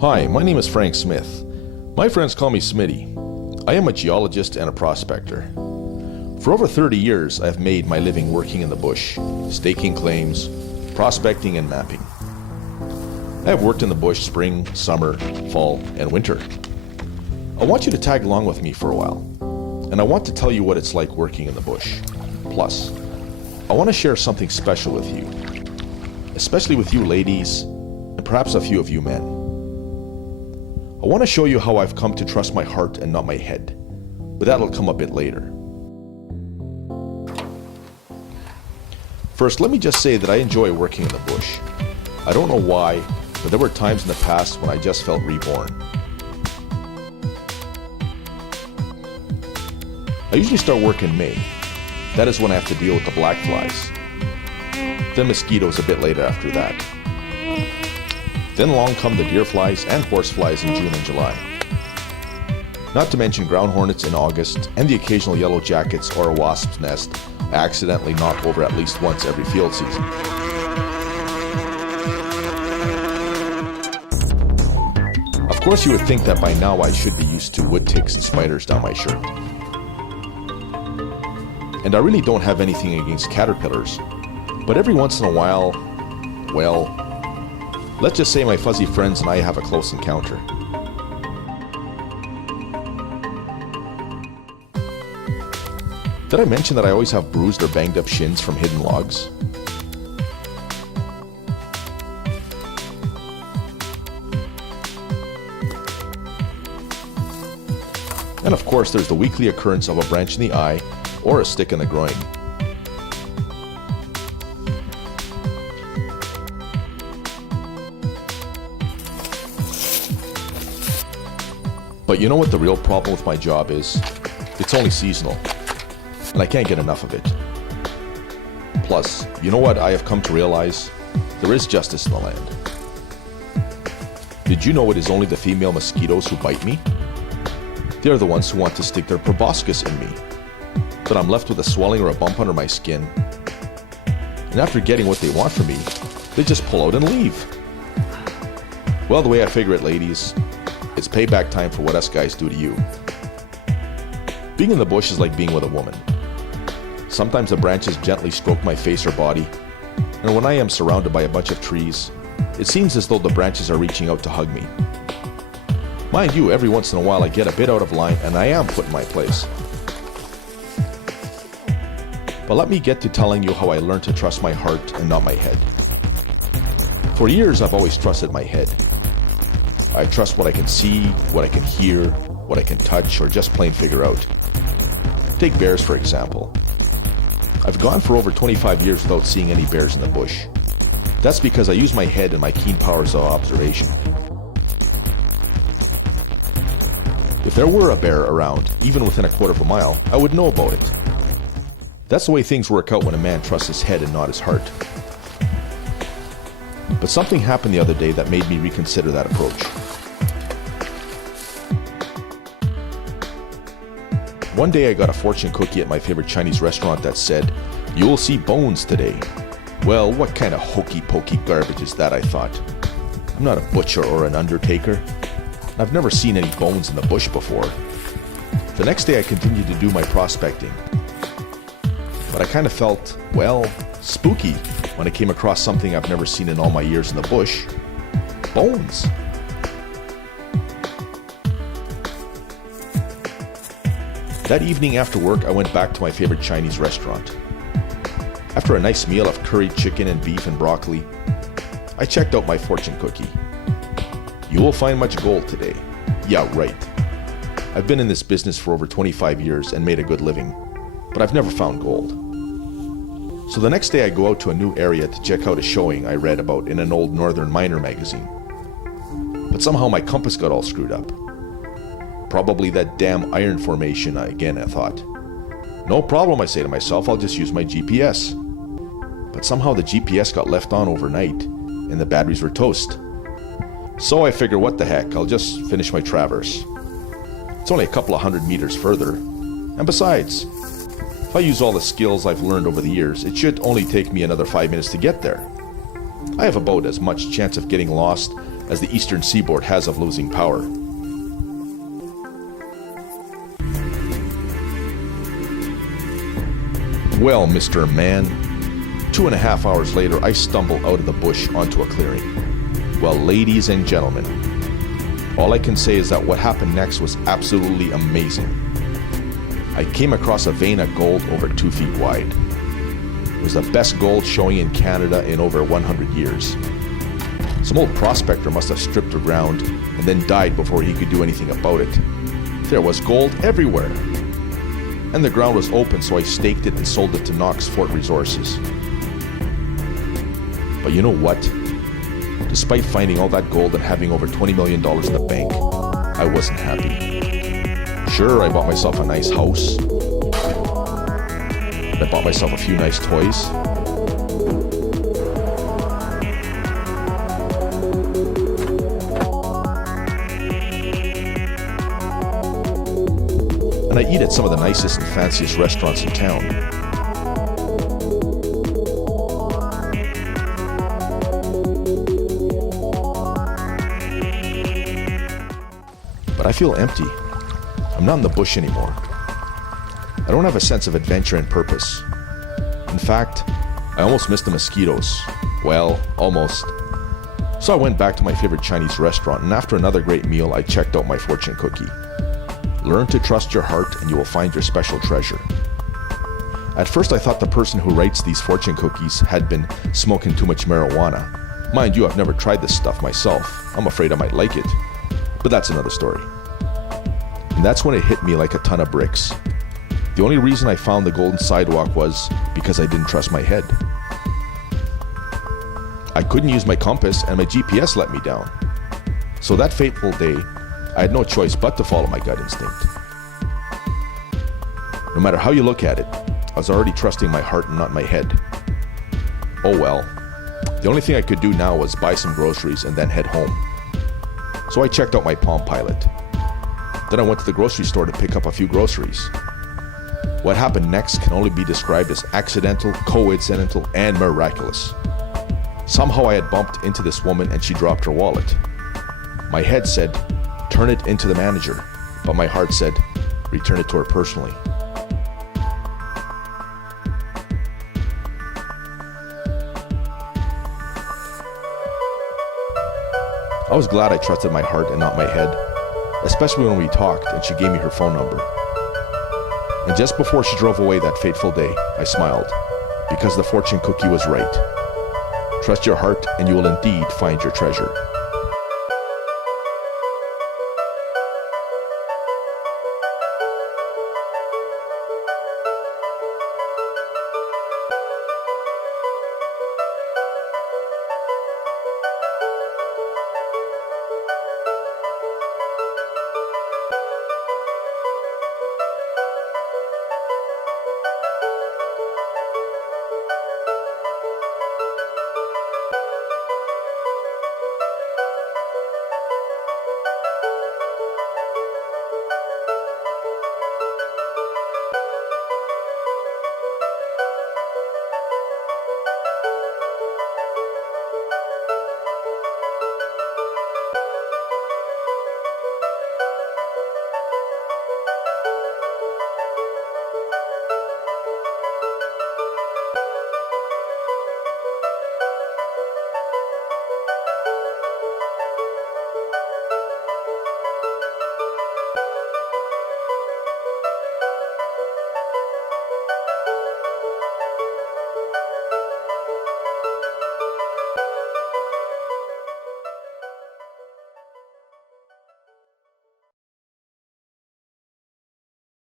Hi, my name is Frank Smith. My friends call me Smitty. I am a geologist and a prospector. For over 30 years, I have made my living working in the bush, staking claims, prospecting, and mapping. I have worked in the bush spring, summer, fall, and winter. I want you to tag along with me for a while, and I want to tell you what it's like working in the bush. Plus, I want to share something special with you, especially with you ladies, and perhaps a few of you men. I want to show you how I've come to trust my heart and not my head, but that'll come a bit later. First, let me just say that I enjoy working in the bush. I don't know why, but there were times in the past when I just felt reborn. I usually start work in May. That is when I have to deal with the black flies. Then mosquitoes a bit later after that. Then along come the deer flies and horse flies in June and July. Not to mention ground hornets in August and the occasional yellow jackets or a wasp's nest I accidentally knock over at least once every field season. Of course you would think that by now I should be used to wood ticks and spiders down my shirt. And I really don't have anything against caterpillars, but every once in a while, well, let's just say my fuzzy friends and I have a close encounter. Did I mention that I always have bruised or banged up shins from hidden logs? And of course, there's the weekly occurrence of a branch in the eye or a stick in the groin. But you know what the real problem with my job is? It's only seasonal, and I can't get enough of it. Plus, you know what I have come to realize? There is justice in the land. Did you know it is only the female mosquitoes who bite me? They are the ones who want to stick their proboscis in me. But I'm left with a swelling or a bump under my skin. And after getting what they want from me, they just pull out and leave. Well, the way I figure it, ladies, it's payback time for what us guys do to you. Being in the bush is like being with a woman. Sometimes the branches gently stroke my face or body, and when I am surrounded by a bunch of trees, it seems as though the branches are reaching out to hug me. Mind you, every once in a while I get a bit out of line and I am put in my place. But let me get to telling you how I learned to trust my heart and not my head. For years I've always trusted my head. I trust what I can see, what I can hear, what I can touch, or just plain figure out. Take bears, for example. I've gone for over 25 years without seeing any bears in the bush. That's because I use my head and my keen powers of observation. If there were a bear around, even within a quarter of a mile, I would know about it. That's the way things work out when a man trusts his head and not his heart. But something happened the other day that made me reconsider that approach. One day I got a fortune cookie at my favorite Chinese restaurant that said, "You will see bones today." Well, what kind of hokey-pokey garbage is that, I thought. I'm not a butcher or an undertaker. I've never seen any bones in the bush before. The next day I continued to do my prospecting. But I kind of felt, well, spooky when I came across something I've never seen in all my years in the bush. Bones. That evening after work, I went back to my favorite Chinese restaurant. After a nice meal of curried chicken and beef and broccoli, I checked out my fortune cookie. You will find much gold today. Yeah, right. I've been in this business for over 25 years and made a good living, but I've never found gold. So the next day I go out to a new area to check out a showing I read about in an old northern miner magazine. But somehow my compass got all screwed up. Probably that damn iron formation again, I thought. No problem, I say to myself, I'll just use my GPS. But somehow the GPS got left on overnight, and the batteries were toast. So I figure, what the heck, I'll just finish my traverse. It's only a couple of 100 meters further. And besides, if I use all the skills I've learned over the years, it should only take me another 5 minutes to get there. I have about as much chance of getting lost as the eastern seaboard has of losing power. Well, Mr. Man, 2.5 hours later, I stumble out of the bush onto a clearing. Well, ladies and gentlemen, all I can say is that what happened next was absolutely amazing. I came across a vein of gold over 2 feet wide. It was the best gold showing in Canada in over 100 years. Some old prospector must have stripped the ground and then died before he could do anything about it. There was gold everywhere. And the ground was open, so I staked it and sold it to Knox Fort Resources. But you know what? Despite finding all that gold and having over $20 million in the bank, I wasn't happy. Sure, I bought myself a nice house. I bought myself a few nice toys. And I eat at some of the nicest and fanciest restaurants in town. But I feel empty. I'm not in the bush anymore. I don't have a sense of adventure and purpose. In fact, I almost missed the mosquitoes. Well, almost. So I went back to my favorite Chinese restaurant, and after another great meal, I checked out my fortune cookie. Learn to trust your heart and you will find your special treasure. At first I thought the person who writes these fortune cookies had been smoking too much marijuana. Mind you, I've never tried this stuff myself. I'm afraid I might like it. But that's another story. And that's when it hit me like a ton of bricks. The only reason I found the golden sidewalk was because I didn't trust my head. I couldn't use my compass and my GPS let me down. So that fateful day, I had no choice but to follow my gut instinct. No matter how you look at it, I was already trusting my heart and not my head. Oh well. The only thing I could do now was buy some groceries and then head home. So I checked out my Palm Pilot. Then I went to the grocery store to pick up a few groceries. What happened next can only be described as accidental, coincidental, and miraculous. Somehow I had bumped into this woman and she dropped her wallet. My head said, "Turn it into the manager," but my heart said, "Return it to her personally." I was glad I trusted my heart and not my head, especially when we talked and she gave me her phone number. And just before she drove away that fateful day, I smiled, because the fortune cookie was right. Trust your heart and you will indeed find your treasure.